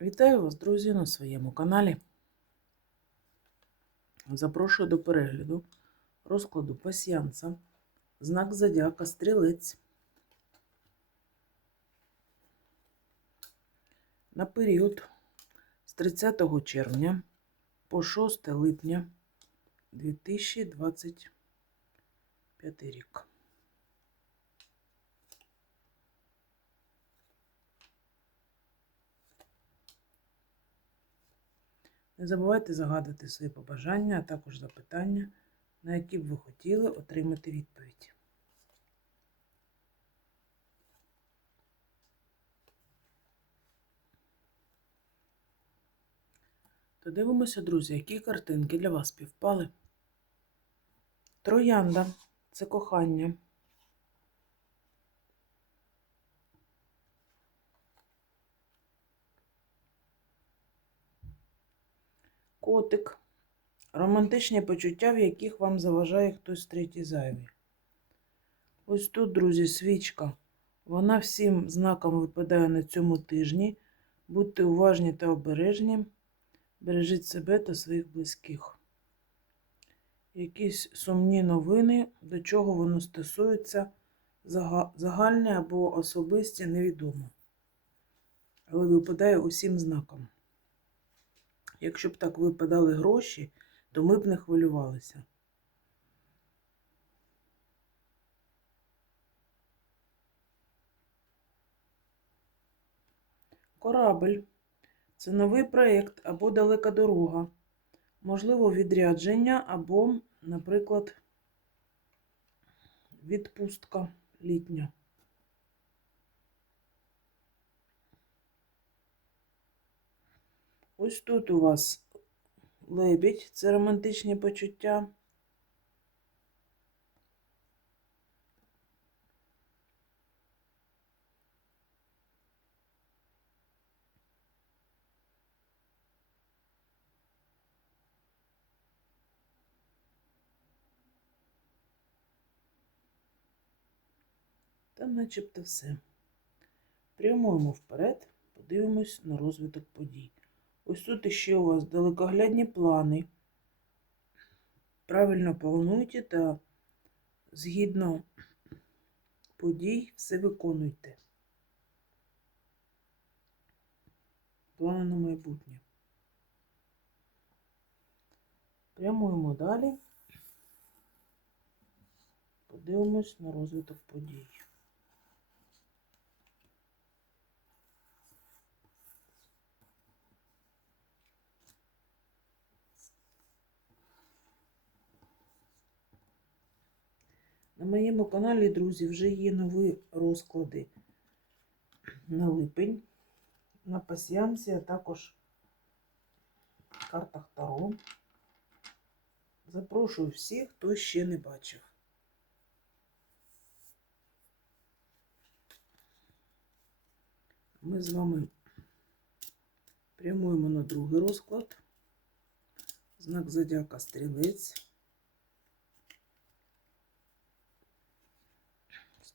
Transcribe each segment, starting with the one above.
Вітаю вас, друзі, на своєму каналі. Запрошую до перегляду розкладу пасіянса, знак зодіака Стрілець. На період з 30 червня по 6 липня 2025 рік. Не забувайте загадати свої побажання, а також запитання, на які б ви хотіли отримати відповідь. То дивимося, друзі, які картинки для вас співпали. Троянда це кохання. Котик. Романтичні почуття, в яких вам заважає хтось третій зайвий. Ось тут, друзі, свічка. Вона всім знаком випадає на цьому тижні. Будьте уважні та обережні. Бережіть себе та своїх близьких. Якісь сумні новини, до чого воно стосується, загальні або особисті, невідомо. Але випадає усім знаком. Якщо б так випадали гроші, то ми б не хвилювалися. Корабль це новий проєкт або далека дорога, можливо, відрядження або, наприклад, відпустка літня. Ось тут у вас лебідь, це романтичні почуття. Та начебто все. Прямуємо вперед, подивимось на розвиток подій. Ось тут ще у вас далекоглядні плани. Правильно плануйте та згідно подій все виконуйте. Плани на майбутнє. Прямуємо далі. Подивимось на розвиток подій. На моєму каналі, друзі, вже є нові розклади на липень, на пасіянсі, а також в картах Таро. Запрошую всіх, хто ще не бачив. Ми з вами прямуємо на другий розклад. Знак зодіака стрілець.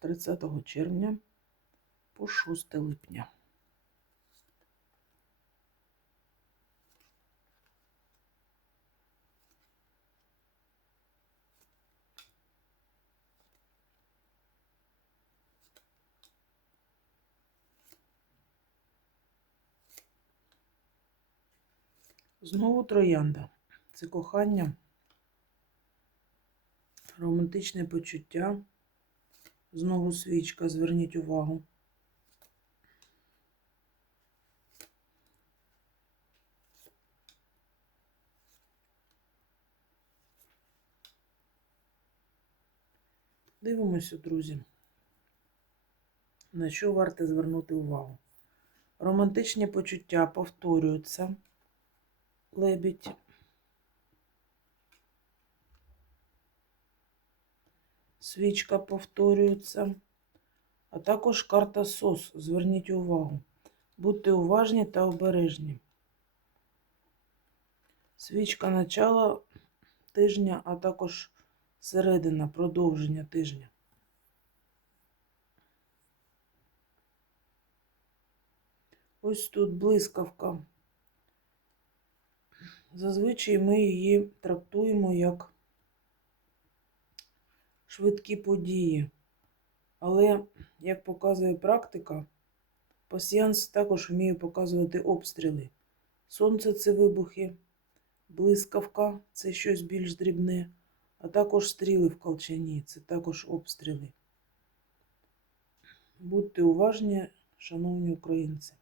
30 червня по 6 липня. Знову троянда. Це кохання, романтичне почуття. Знову свічка, зверніть увагу. Дивимося, друзі, на що варто звернути увагу. Романтичні почуття повторюються. Лебідь. Свічка повторюється, а також карта СОС. Зверніть увагу. Будьте уважні та обережні. Свічка начала тижня, а також середина продовження тижня. Ось тут блискавка. Зазвичай ми її трактуємо як швидкі події. Але, як показує практика, пасіянс також вміє показувати обстріли. Сонце це вибухи, блискавка це щось більш дрібне, а також стріли в колчані це також обстріли. Будьте уважні, шановні українці.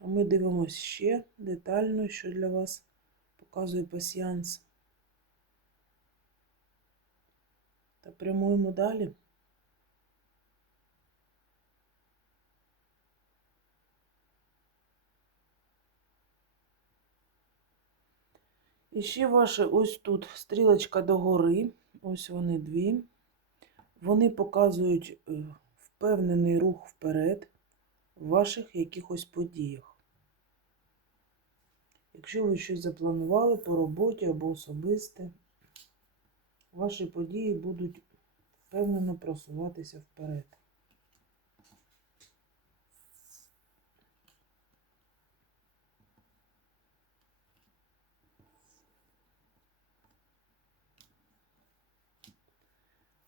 А ми дивимося ще детально, що для вас показує пасіянс. Прямуємо далі. І ще ваші ось тут стрілочка догори. Ось вони дві. Вони показують е, впевнений рух вперед в ваших якихось подіях. Якщо ви щось запланували по роботі або особисте, ваші події будуть впевнено просуватися вперед.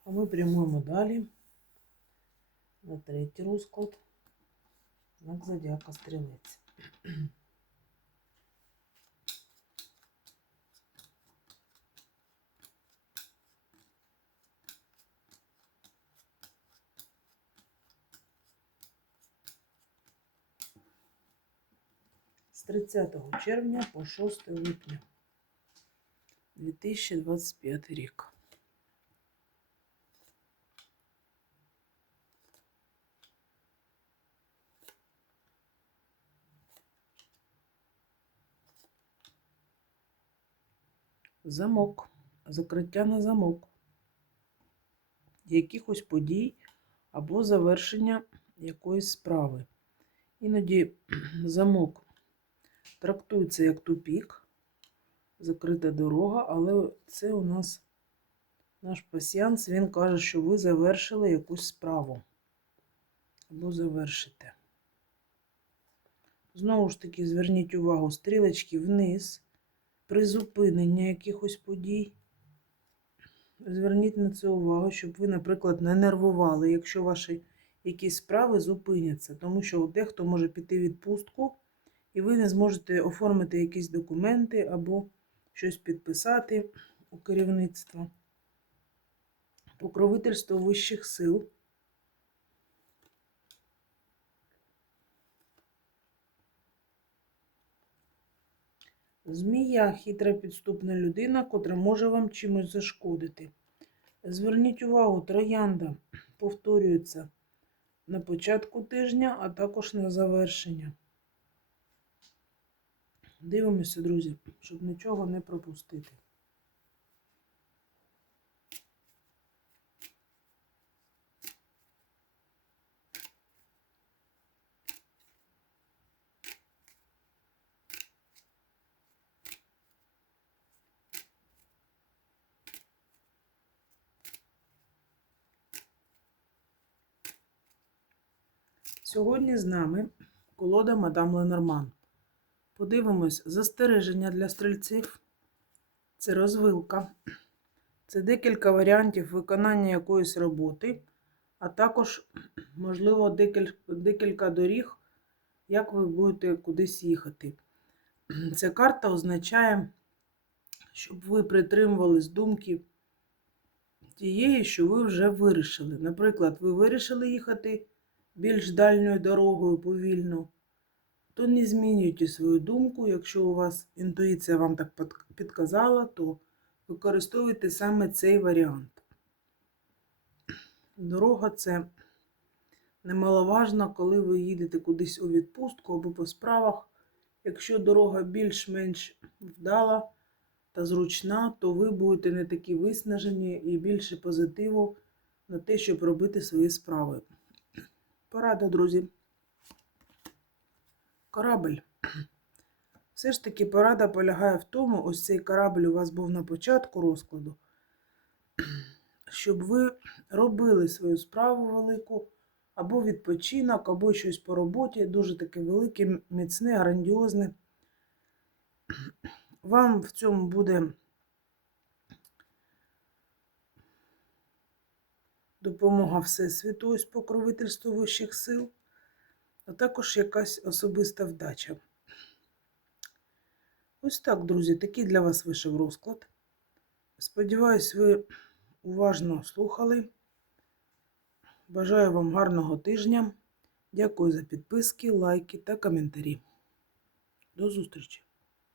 А ми прямуємо далі на третій розклад. Знак зодіака стрілець. З 30 червня по 6 липня 2025 рік. Замок, закриття на замок, якихось подій або завершення якоїсь справи. Іноді замок трактується як тупік, закрита дорога, але це у нас наш пасіянс, він каже, що ви завершили якусь справу або завершите. Знову ж таки, зверніть увагу, стрілочки вниз призупинення якихось подій. Зверніть на це увагу, щоб ви, наприклад, не нервували, якщо ваші якісь справи зупиняться, тому що дехто може піти відпустку, і ви не зможете оформити якісь документи або щось підписати у керівництво. Покровительство вищих сил. Змія хитра підступна людина, котра може вам чимось зашкодити. Зверніть увагу, троянда повторюється на початку тижня, а також на завершення. Дивимося, друзі, щоб нічого не пропустити. Сьогодні з нами колода Мадам Ленорман. Подивимось застереження для стрільців. Це розвилка. Це декілька варіантів виконання якоїсь роботи, а також, можливо, декілька, доріг, як ви будете кудись їхати. Ця карта означає, щоб ви притримувались думки тієї, що ви вже вирішили. Наприклад, ви вирішили їхати більш дальньою дорогою повільно, то не змінюйте свою думку. Якщо у вас інтуїція вам так підказала, то використовуйте саме цей варіант. Дорога це немаловажно, коли ви їдете кудись у відпустку або по справах. Якщо дорога більш-менш вдала та зручна, то ви будете не такі виснажені і більше позитиву на те, щоб робити свої справи. Порада, друзі. Корабль. Все ж таки порада полягає в тому, ось цей корабль у вас був на початку розкладу, щоб ви робили свою справу велику, або відпочинок, або щось по роботі. Дуже таке велике, міцне, грандіозне. Вам в цьому буде допомога Всесвіту, ось покровительство вищих сил, а також якась особиста вдача. Ось так, друзі, такий для вас вийшов розклад. Сподіваюсь, ви уважно слухали. Бажаю вам гарного тижня. Дякую за підписки, лайки та коментарі. До зустрічі!